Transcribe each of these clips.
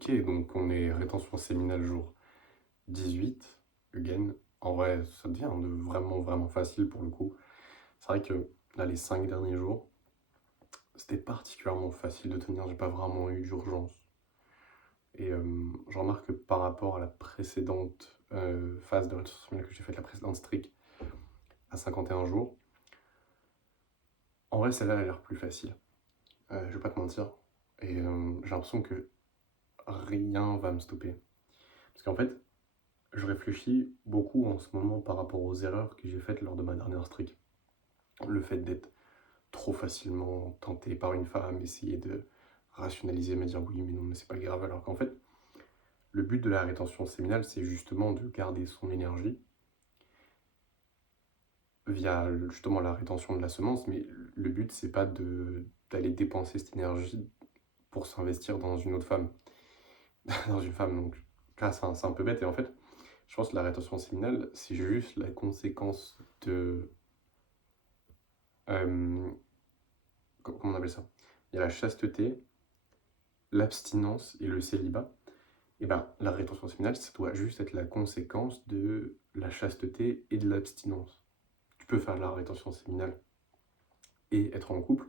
Ok, donc on est rétention séminale jour 18, again. En vrai, ça devient vraiment, vraiment facile pour le coup. C'est vrai que là, les 5 derniers jours, c'était particulièrement facile de tenir, j'ai pas vraiment eu d'urgence. Et je remarque que par rapport à la précédente phase de rétention séminale que j'ai faite, la précédente streak, à 51 jours, en vrai, celle-là, elle a l'air plus facile. Je vais pas te mentir. Et j'ai l'impression que rien va me stopper. Parce qu'en fait, je réfléchis beaucoup en ce moment par rapport aux erreurs que j'ai faites lors de ma dernière streak. Le fait d'être trop facilement tenté par une femme, essayer de rationaliser, me dire oui, mais non, mais c'est pas grave. Alors qu'en fait, le but de la rétention séminale, c'est justement de garder son énergie via justement la rétention de la semence, mais le but, c'est pas d'aller dépenser cette énergie pour s'investir dans une autre femme, dans une femme. Donc là, c'est un peu bête. Et en fait, je pense que la rétention séminale, c'est juste la conséquence de comment on appelle ça? Il y a la chasteté, l'abstinence et le célibat. Et ben, la rétention séminale, ça doit juste être la conséquence de la chasteté et de l'abstinence. Tu peux faire de la rétention séminale et être en couple,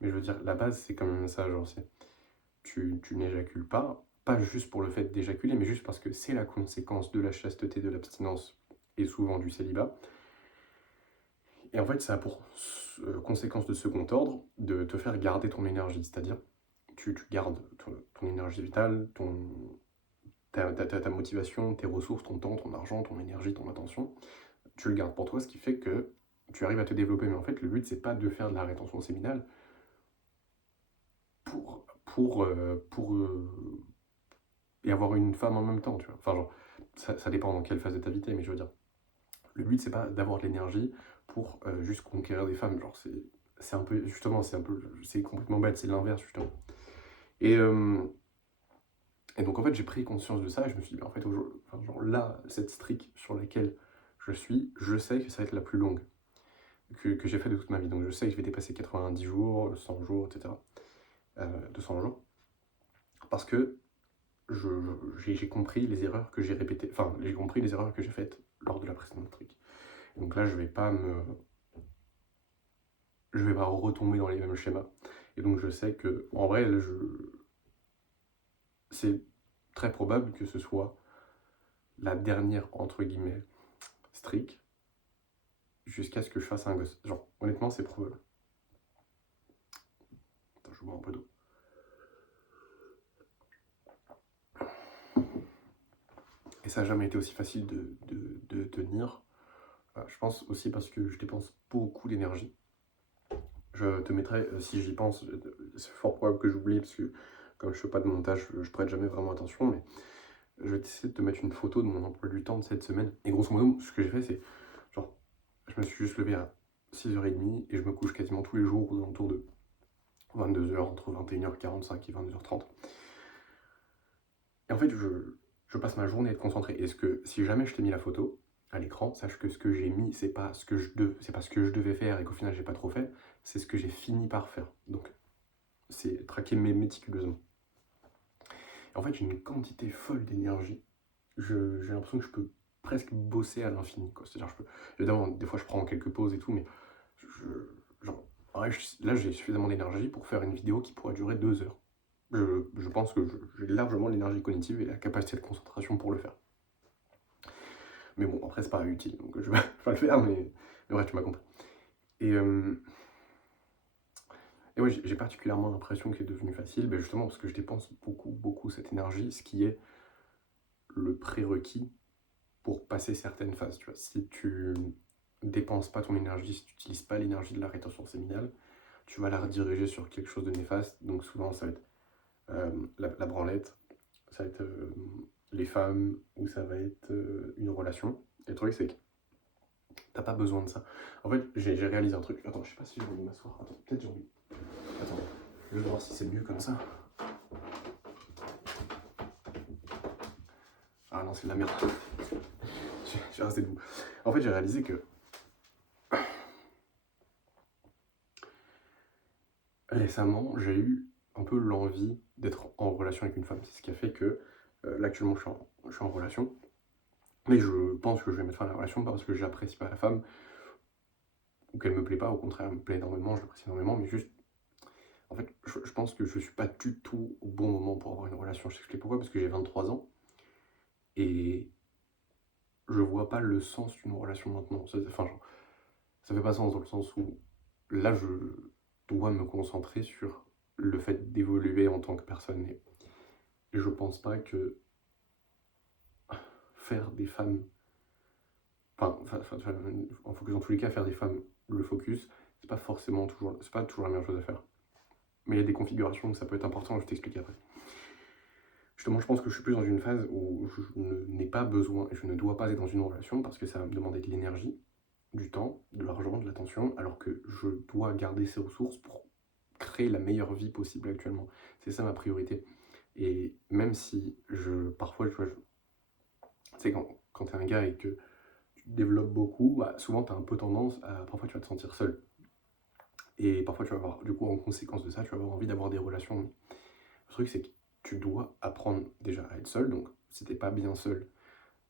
mais je veux dire, la base, c'est quand même ça, genre, c'est tu n'éjacules pas juste pour le fait d'éjaculer, mais juste parce que c'est la conséquence de la chasteté, de l'abstinence et souvent du célibat. Et en fait, ça a pour conséquence de second ordre de te faire garder ton énergie, c'est-à-dire tu gardes ton énergie vitale, ta motivation, tes ressources, ton temps, ton argent, ton énergie, ton attention, tu le gardes pour toi, ce qui fait que tu arrives à te développer. Mais en fait, le but, c'est pas de faire de la rétention séminale pour et avoir une femme en même temps, tu vois. Enfin, genre, ça dépend dans quelle phase de ta vie t'es, mais je veux dire, le but, c'est pas d'avoir de l'énergie pour juste conquérir des femmes. Genre, c'est un peu, justement, c'est complètement bête, c'est l'inverse, justement. Et, euh, et donc, en fait, j'ai pris conscience de ça et je me suis dit, en fait, enfin, genre, là, cette streak sur laquelle je suis, je sais que ça va être la plus longue que j'ai fait de toute ma vie. Donc, je sais que je vais dépasser 90 jours, 100 jours, etc. 200 jours. Parce que j'ai compris les erreurs que j'ai répétées, enfin, j'ai compris les erreurs que j'ai faites lors de la précédente streak. Donc là, je vais pas retomber dans les mêmes schémas. Et donc, je sais que, en vrai, c'est très probable que ce soit la dernière, entre guillemets, streak jusqu'à ce que je fasse un gosse. Genre, honnêtement, c'est probable. Attends, je bois un peu d'eau. Et ça n'a jamais été aussi facile de tenir. Je pense aussi parce que je dépense beaucoup d'énergie. Je te mettrai, si j'y pense, c'est fort probable que j'oublie parce que comme je fais pas de montage, je prête jamais vraiment attention, mais je vais essayer de te mettre une photo de mon emploi du temps de cette semaine. Et grosso modo, ce que j'ai fait, c'est genre, je me suis juste levé à 6h30 et je me couche quasiment tous les jours aux alentours de 22h, entre 21h45 et 22h30. Et en fait, je passe ma journée à être concentré. Et si jamais je t'ai mis la photo à l'écran, sache que ce que j'ai mis, c'est pas ce que je devais faire et qu'au final j'ai pas trop fait, c'est ce que j'ai fini par faire. Donc, c'est traquer méticuleusement. Et en fait, j'ai une quantité folle d'énergie. J'ai l'impression que je peux presque bosser à l'infini. C'est-à-dire, évidemment, des fois je prends quelques pauses et tout, mais genre, ouais, là j'ai suffisamment d'énergie pour faire une vidéo qui pourrait durer 2 heures. Je pense que j'ai largement l'énergie cognitive et la capacité de concentration pour le faire. Mais bon, après, c'est pas utile, donc je vais pas le faire, mais ouais, tu m'as compris. Et, euh, et ouais, j'ai particulièrement l'impression que c'est devenu facile, ben justement parce que je dépense beaucoup, beaucoup cette énergie, ce qui est le prérequis pour passer certaines phases. Tu vois. Si tu dépenses pas ton énergie, si tu n'utilises pas l'énergie de la rétention séminale, tu vas la rediriger sur quelque chose de néfaste. Donc souvent, ça va être la branlette, ça va être les femmes, ou ça va être une relation. Et le truc, c'est que t'as pas besoin de ça. En fait, j'ai réalisé un truc. Attends, je sais pas si j'ai envie de m'asseoir. Attends, peut-être j'ai envie. Attends, je vais voir si c'est mieux comme ça. Ah non, c'est de la merde. Je vais rester debout. En fait, j'ai réalisé que récemment, j'ai eu un peu l'envie d'être en relation avec une femme. C'est ce qui a fait que là actuellement je suis en relation, mais je pense que je vais mettre fin à la relation pas parce que j'apprécie pas la femme ou qu'elle me plaît pas, au contraire elle me plaît énormément, je l'apprécie énormément, mais juste en fait je pense que je suis pas du tout au bon moment pour avoir une relation. Je t'explique pourquoi, parce que j'ai 23 ans et je vois pas le sens d'une relation maintenant. Enfin, genre, ça fait pas sens dans le sens où là je dois me concentrer sur le fait d'évoluer en tant que personne. Et je pense pas que faire des femmes, en focus dans tous les cas, faire des femmes le focus, c'est pas toujours la meilleure chose à faire. Mais il y a des configurations où ça peut être important, je vais t'expliquer après. Justement, je pense que je suis plus dans une phase où n'ai pas besoin, et je ne dois pas être dans une relation parce que ça va me demander de l'énergie, du temps, de l'argent, de l'attention, alors que je dois garder ces ressources pour créer la meilleure vie possible actuellement. C'est ça ma priorité. Et même si parfois, tu vois, tu sais, quand tu es un gars et que tu développes beaucoup, bah, souvent tu as un peu tendance à, parfois tu vas te sentir seul. Et parfois tu vas avoir, du coup, en conséquence de ça, tu vas avoir envie d'avoir des relations. Le truc, c'est que tu dois apprendre déjà à être seul. Donc, si t'es pas bien seul,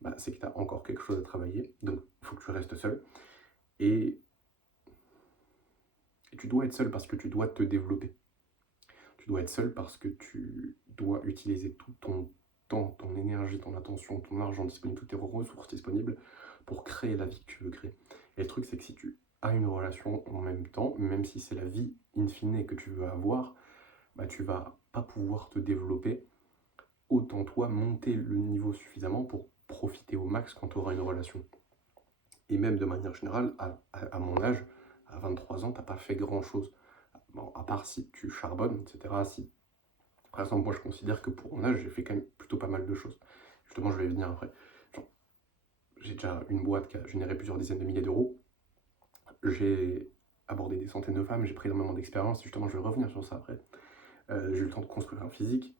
bah, c'est que tu as encore quelque chose à travailler. Donc, il faut que tu restes seul. Et, et tu dois être seul parce que tu dois te développer. Tu dois être seul parce que tu dois utiliser tout ton temps, ton énergie, ton attention, ton argent disponible, toutes tes ressources disponibles pour créer la vie que tu veux créer. Et le truc, c'est que si tu as une relation en même temps, même si c'est la vie in fine que tu veux avoir, bah, tu vas pas pouvoir te développer. Autant toi monter le niveau suffisamment pour profiter au max quand tu auras une relation. Et même de manière générale, à mon âge, à 23 ans, t'as pas fait grand chose. Bon, à part si tu charbonnes, etc. Si, par exemple, moi je considère que pour mon âge, j'ai fait quand même plutôt pas mal de choses. Justement, je vais y venir après. J'ai déjà une boîte qui a généré plusieurs dizaines de milliers d'euros. J'ai abordé des centaines de femmes, j'ai pris énormément d'expérience. Justement, je vais revenir sur ça après. J'ai eu le temps de construire un physique,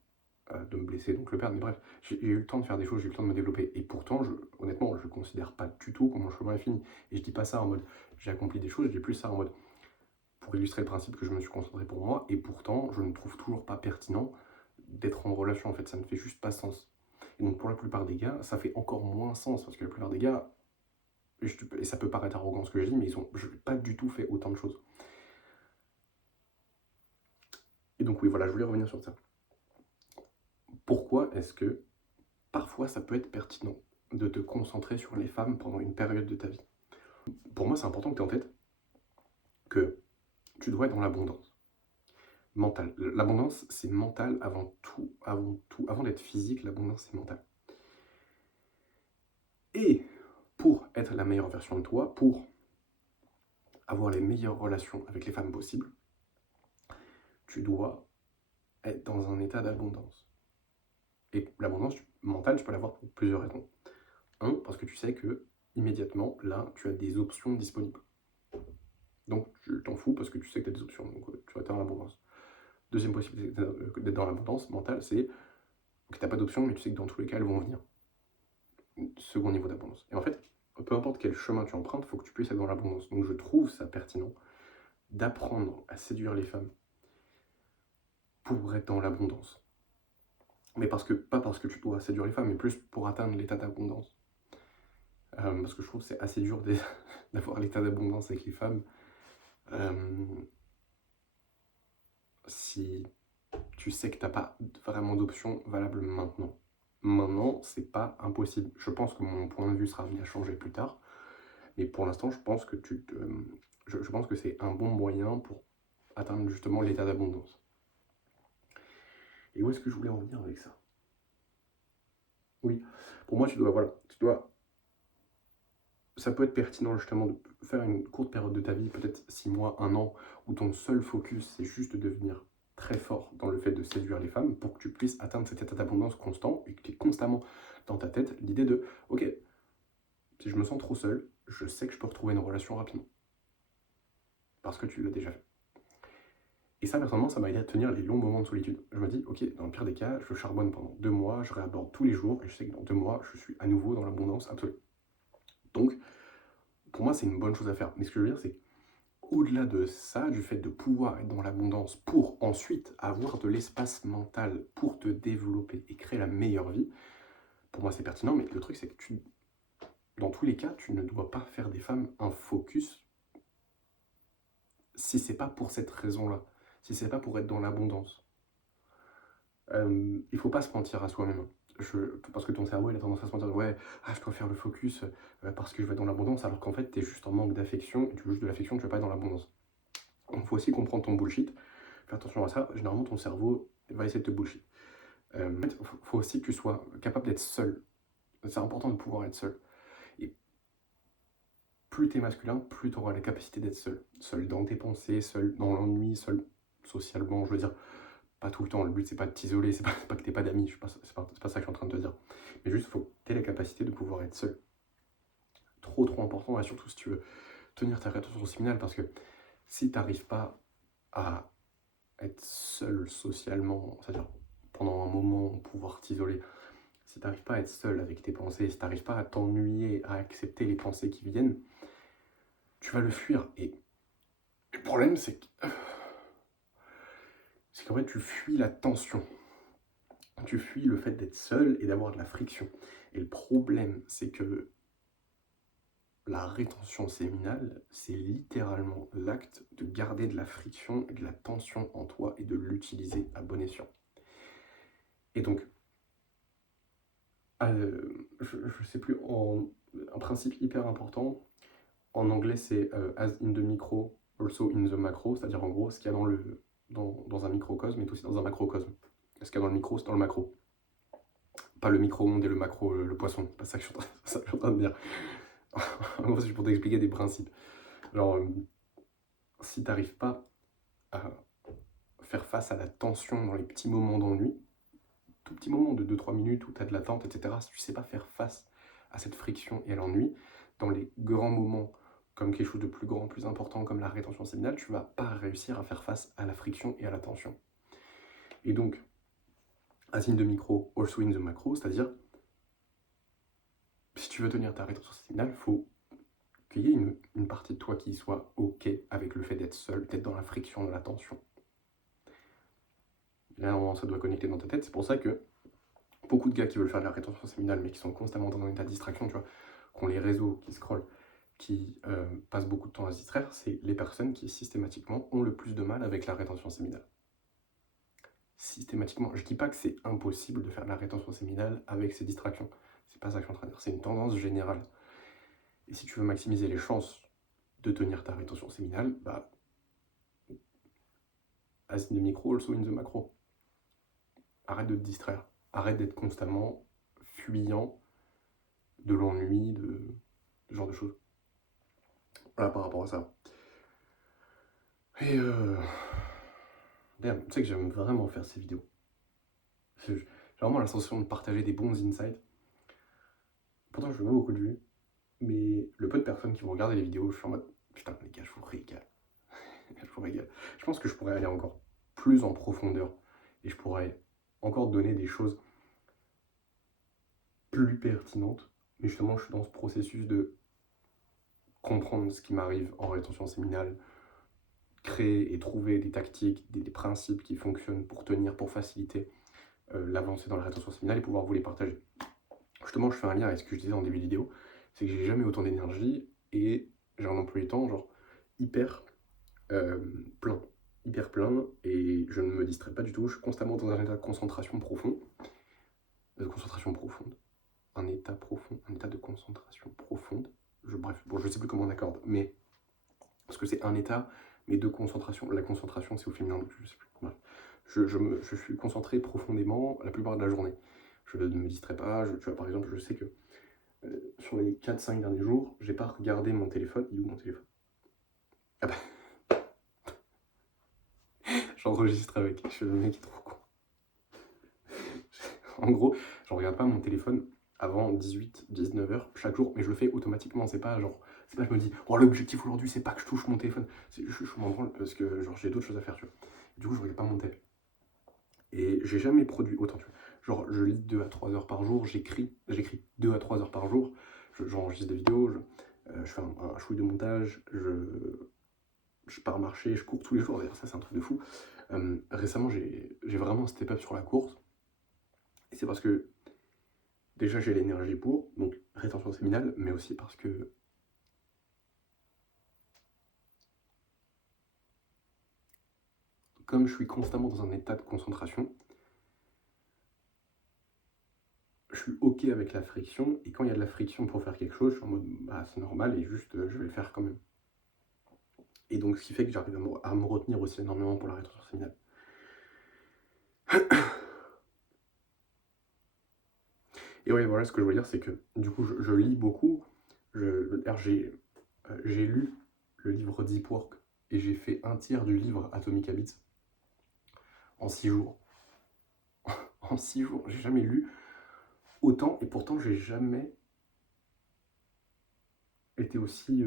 de me blesser, donc le perdre, mais bref, j'ai eu le temps de faire des choses, j'ai eu le temps de me développer. Et pourtant, honnêtement, je ne considère pas du tout que mon chemin est fini. Et je dis pas ça en mode j'ai accompli des choses, je dis plus ça en mode pour illustrer le principe que je me suis concentré pour moi, et pourtant, je ne trouve toujours pas pertinent d'être en relation, en fait, ça ne fait juste pas sens. Et donc pour la plupart des gars, ça fait encore moins sens, parce que la plupart des gars, et ça peut paraître arrogant ce que je dis, mais je n'ai pas du tout fait autant de choses. Et donc oui, voilà, je voulais revenir sur ça. Pourquoi est-ce que parfois ça peut être pertinent de te concentrer sur les femmes pendant une période de ta vie? Pour moi, c'est important que tu aies en tête que tu dois être dans l'abondance mentale. L'abondance, c'est mental avant tout, avant d'être physique, l'abondance, c'est mental. Et pour être la meilleure version de toi, pour avoir les meilleures relations avec les femmes possibles, tu dois être dans un état d'abondance. Et l'abondance mentale, tu peux l'avoir pour plusieurs raisons. Un, parce que tu sais que immédiatement, là, tu as des options disponibles. Donc, tu t'en fous parce que tu sais que tu as des options, donc tu vas être dans l'abondance. Deuxième possibilité d'être dans l'abondance mentale, c'est que tu n'as pas d'options, mais tu sais que dans tous les cas, elles vont venir. Second niveau d'abondance. Et en fait, peu importe quel chemin tu empruntes, il faut que tu puisses être dans l'abondance. Donc, je trouve ça pertinent d'apprendre à séduire les femmes pour être dans l'abondance. Mais pas parce que tu dois séduire les femmes, mais plus pour atteindre l'état d'abondance. Parce que je trouve que c'est assez dur d'avoir l'état d'abondance avec les femmes. Si tu sais que tu n'as pas vraiment d'options valables maintenant. Maintenant, c'est pas impossible. Je pense que mon point de vue sera amené à changer plus tard. Mais pour l'instant, je pense que je pense que c'est un bon moyen pour atteindre justement l'état d'abondance. Et où est-ce que je voulais en venir avec ça? Oui, pour moi, ça peut être pertinent justement de faire une courte période de ta vie, peut-être 6 mois, 1 an, où ton seul focus, c'est juste de devenir très fort dans le fait de séduire les femmes pour que tu puisses atteindre cet état d'abondance constant et que tu aies constamment dans ta tête l'idée de « Ok, si je me sens trop seul, je sais que je peux retrouver une relation rapidement. » Parce que tu l'as déjà fait. Et ça, personnellement, ça m'a aidé à tenir les longs moments de solitude. Je me dis, ok, dans le pire des cas, je charbonne pendant 2 mois, je réaborde tous les jours, et je sais que dans 2 mois, je suis à nouveau dans l'abondance absolue. Donc, pour moi, c'est une bonne chose à faire. Mais ce que je veux dire, c'est au-delà de ça, du fait de pouvoir être dans l'abondance pour ensuite avoir de l'espace mental pour te développer et créer la meilleure vie, pour moi c'est pertinent, mais le truc c'est que dans tous les cas, tu ne dois pas faire des femmes un focus si c'est pas pour cette raison-là, si c'est pas pour être dans l'abondance. Il faut pas se mentir à soi-même. Parce que ton cerveau il a tendance à se mentir, ouais, je dois faire le focus parce que je vais être dans l'abondance, alors qu'en fait tu es juste en manque d'affection, et tu veux juste de l'affection, tu vas pas être dans l'abondance. Donc il faut aussi comprendre ton bullshit, faire attention à ça, généralement ton cerveau va essayer de te bullshit. En fait, faut aussi que tu sois capable d'être seul. C'est important de pouvoir être seul. Et plus tu es masculin, plus tu auras la capacité d'être seul. Seul dans tes pensées, seul dans l'ennui, seul socialement, je veux dire, pas tout le temps. Le but, c'est pas de t'isoler, c'est pas que t'aies pas d'amis, c'est pas ça que je suis en train de te dire. Mais juste, faut que tu aies la capacité de pouvoir être seul. Trop important, et surtout si tu veux tenir ta rétention séminale, parce que si tu n'arrives pas à être seul socialement, c'est-à-dire pendant un moment, pouvoir t'isoler, si tu n'arrives pas à être seul avec tes pensées, si tu n'arrives pas à t'ennuyer, à accepter les pensées qui viennent, tu vas le fuir. Et le problème, c'est qu'en fait, tu fuis la tension. Tu fuis le fait d'être seul et d'avoir de la friction. Et le problème, c'est que la rétention séminale, c'est littéralement l'acte de garder de la friction et de la tension en toi et de l'utiliser à bon escient. Et donc, je ne sais plus, un principe hyper important, en anglais c'est as in the micro, also in the macro, c'est-à-dire en gros, ce qu'il y a dans un microcosme est aussi dans un macrocosme. Ce qu'il y a dans le micro, c'est dans le macro. Pas le micro-ondes et le macro, le poisson, c'est pas ça que je suis en train de dire. En gros, c'est pour t'expliquer des principes. Genre, si tu n'arrives pas à faire face à la tension dans les petits moments d'ennui, tout petit moment de 2-3 minutes où tu as de l'attente, etc., si tu ne sais pas faire face à cette friction et à l'ennui, dans les grands moments, comme quelque chose de plus grand, plus important, comme la rétention séminale, tu ne vas pas réussir à faire face à la friction et à la tension. Et donc, as in the micro, also in the macro, c'est-à-dire, si tu veux tenir ta rétention séminale, il faut qu'il y ait une partie de toi qui soit OK avec le fait d'être seul, d'être dans la friction, dans la tension. Là, normalement, ça doit connecter dans ta tête. C'est pour ça que beaucoup de gars qui veulent faire de la rétention séminale, mais qui sont constamment dans un état de distraction, tu vois, qui ont les réseaux, qui scrollent, qui passent beaucoup de temps à se distraire, c'est les personnes qui systématiquement ont le plus de mal avec la rétention séminale. Systématiquement. Je dis pas que c'est impossible de faire de la rétention séminale avec ces distractions. C'est pas ça que je suis en train de dire. C'est une tendance générale. Et si tu veux maximiser les chances de tenir ta rétention séminale, bah, as in the micro, also in the macro. Arrête de te distraire. Arrête d'être constamment fuyant de l'ennui, de ce genre de choses. Voilà, par rapport à ça. Et damn, tu sais que j'aime vraiment faire ces vidéos. J'ai vraiment la sensation de partager des bons insights. Pourtant, je fais beaucoup de vues. Mais le peu de personnes qui vont regarder les vidéos, je suis en mode putain, les gars, je vous régale. Je vous régale. Je pense que je pourrais aller encore plus en profondeur. Et je pourrais encore donner des choses plus pertinentes. Mais justement, je suis dans ce processus de comprendre ce qui m'arrive en rétention séminale, créer et trouver des tactiques, des principes qui fonctionnent pour tenir, pour faciliter l'avancée dans la rétention séminale et pouvoir vous les partager. Justement, je fais un lien avec ce que je disais en début de vidéo, c'est que j'ai jamais autant d'énergie et j'ai un emploi du temps genre hyper plein, et je ne me distrais pas du tout, je suis constamment dans un état de concentration profond, un état profond, un état de concentration profonde, bref, bon, je sais plus comment on accorde, mais parce que c'est un état, mais de concentration, la concentration c'est au féminin, donc je sais plus, bref. Je suis concentré profondément la plupart de la journée. Je ne me distrais pas, tu vois, par exemple, je sais que sur les 4-5 derniers jours, j'ai pas regardé mon téléphone. Il est où mon téléphone? Ah bah, j'enregistre avec, je suis le mec qui est trop con. En gros, je regarde pas mon téléphone avant 18-19h chaque jour, mais je le fais automatiquement, c'est pas genre, c'est pas je me dis, oh l'objectif aujourd'hui c'est pas que je touche mon téléphone, c'est juste je m'en branle parce que genre j'ai d'autres choses à faire, tu vois. Du coup je regarde pas mon téléphone. Et j'ai jamais produit autant, tu vois. Genre je lis 2 à 3 heures par jour, j'écris 2 à 3 heures par jour, j'enregistre des vidéos, je fais un chouille de montage, je pars marcher, je cours tous les jours, d'ailleurs ça c'est un truc de fou. Récemment j'ai vraiment step up sur la course, et c'est parce que déjà j'ai l'énergie pour, donc rétention séminale, mais aussi parce que comme je suis constamment dans un état de concentration, je suis ok avec la friction, et quand il y a de la friction pour faire quelque chose, je suis en mode bah c'est normal et juste je vais le faire quand même. Et donc ce qui fait que j'arrive à me retenir aussi énormément pour la rétention séminale. Et ouais, voilà, ce que je veux dire, c'est que du coup je lis beaucoup. J'ai lu le livre Deep Work et j'ai fait un tiers du livre Atomic Habits en 6 jours. En 6 jours, j'ai jamais lu autant, et pourtant j'ai jamais été aussi...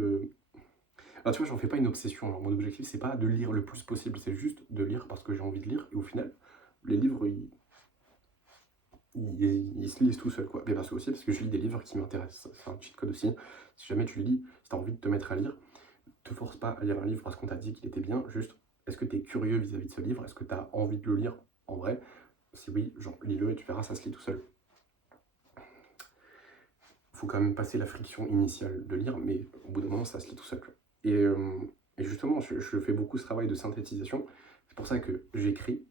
Alors, tu vois, j'en fais pas une obsession. Genre, mon objectif, c'est pas de lire le plus possible, c'est juste de lire parce que j'ai envie de lire. Et au final, les livres, ils se lisent tout seuls, quoi. Mais parce que aussi, parce que je lis des livres qui m'intéressent. C'est un cheat code aussi. Si jamais tu lis, si tu as envie de te mettre à lire, te force pas à lire un livre parce qu'on t'a dit qu'il était bien. Juste, est-ce que tu es curieux vis-à-vis de ce livre? Est-ce que tu as envie de le lire en vrai? Si oui, genre, lis-le et tu verras, ça se lit tout seul. Faut quand même passer la friction initiale de lire, mais au bout d'un moment, ça se lit tout seul. Et justement, je fais beaucoup ce travail de synthétisation. C'est pour ça que j'écris,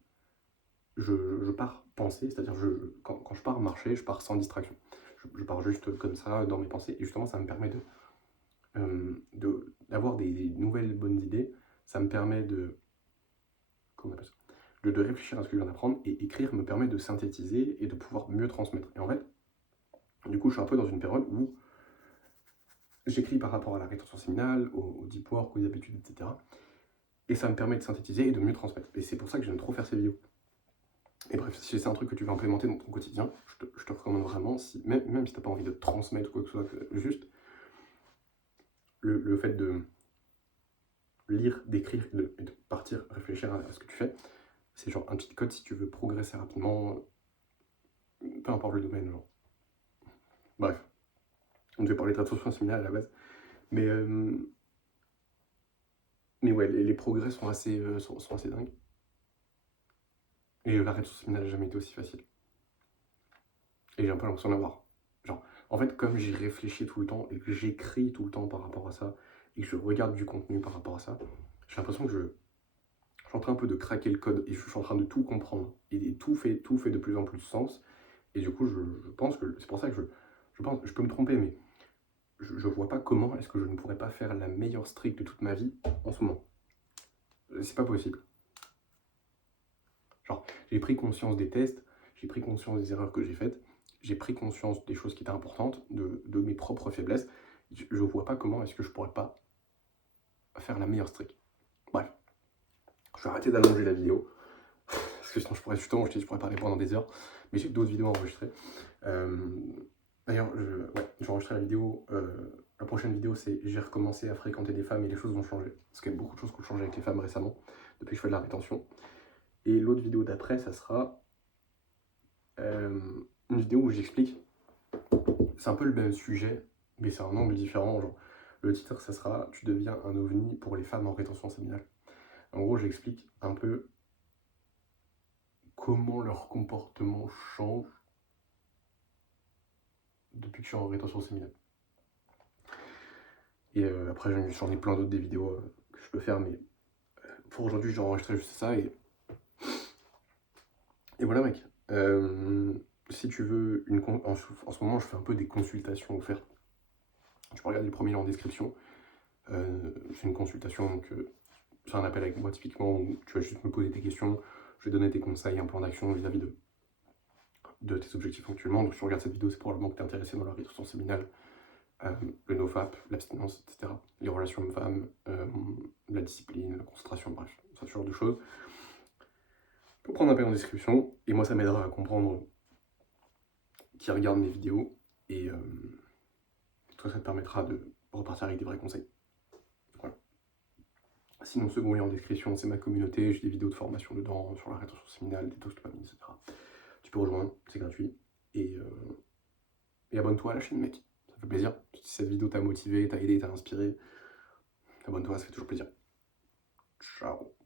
je pars penser, c'est-à-dire quand je pars marcher, je pars sans distraction. Je pars juste comme ça dans mes pensées, et justement, ça me permet d'avoir des nouvelles bonnes idées. Ça me permet comment on appelle ça, de réfléchir à ce que je viens d'apprendre, et écrire me permet de synthétiser et de pouvoir mieux transmettre. Et en fait, du coup, je suis un peu dans une période où j'écris par rapport à la rétention séminale, au deep work, aux habitudes, etc. Et ça me permet de synthétiser et de mieux transmettre. Et c'est pour ça que j'aime trop faire ces vidéos. Et bref, si c'est un truc que tu veux implémenter dans ton quotidien, je te recommande vraiment, même si tu n'as pas envie de transmettre ou quoi que ce soit, juste le fait de lire, d'écrire et de partir réfléchir à ce que tu fais, c'est genre un cheat code si tu veux progresser rapidement, peu importe le domaine. Genre. Bref, on devait parler de rétention séminale à la base. Mais ouais, les progrès sont assez dingues. Et la rétention séminale n'a jamais été aussi facile. Et j'ai un peu l'impression d'avoir. Genre, en fait, comme j'y réfléchis tout le temps et que j'écris tout le temps par rapport à ça, et que je regarde du contenu par rapport à ça, j'ai l'impression que je suis en train un peu de craquer le code et je suis en train de tout comprendre. Et tout fait de plus en plus sens. Et du coup, je pense que c'est pour ça que je pense, je peux me tromper, mais je vois pas comment est-ce que je ne pourrais pas faire la meilleure streak de toute ma vie en ce moment. C'est pas possible. Genre, j'ai pris conscience des tests, j'ai pris conscience des erreurs que j'ai faites, j'ai pris conscience des choses qui étaient importantes, de mes propres faiblesses. Je vois pas comment est-ce que je pourrais pas faire la meilleure streak. Bref, je vais arrêter d'allonger la vidéo, parce que sinon je pourrais parler pendant des heures, mais j'ai d'autres vidéos à enregistrer. D'ailleurs, je vais enregistrer la vidéo, la prochaine vidéo c'est j'ai recommencé à fréquenter des femmes et les choses vont changer. Parce qu'il y a beaucoup de choses qui ont changé avec les femmes récemment, depuis que je fais de la rétention. Et l'autre vidéo d'après, ça sera une vidéo où j'explique, c'est un peu le même sujet, mais c'est un angle différent. Genre, le titre, ça sera « Tu deviens un ovni pour les femmes en rétention séminale ». En gros, j'explique un peu comment leur comportement change depuis que je suis en rétention séminale. Et après, j'en ai plein d'autres des vidéos que je peux faire, mais pour aujourd'hui, j'ai enregistré juste ça. Et voilà, mec. Si tu veux, en ce moment, je fais un peu des consultations offertes. Tu peux regarder le premier lien en description. C'est une consultation, donc c'est un appel avec moi typiquement où tu vas juste me poser tes questions, je vais donner tes conseils, un plan d'action vis-à-vis de tes objectifs actuellement. Donc si tu regardes cette vidéo, c'est probablement que tu es intéressé dans la rétention séminale, le nofap, l'abstinence, etc. Les relations hommes-femmes, la discipline, la concentration, bref, ce genre de choses. Tu peux prendre un appel en description et moi ça m'aidera à comprendre qui regarde mes vidéos et toi ça te permettra de repartir avec des vrais conseils. Voilà. Sinon, second lien en description, c'est ma communauté, j'ai des vidéos de formation dedans sur la rétention séminale, des doses de dopamine, etc. Tu peux rejoindre, c'est gratuit. Et abonne-toi à la chaîne, mec. Ça fait plaisir. Si cette vidéo t'a motivé, t'a aidé, t'a inspiré, abonne-toi, ça fait toujours plaisir. Ciao.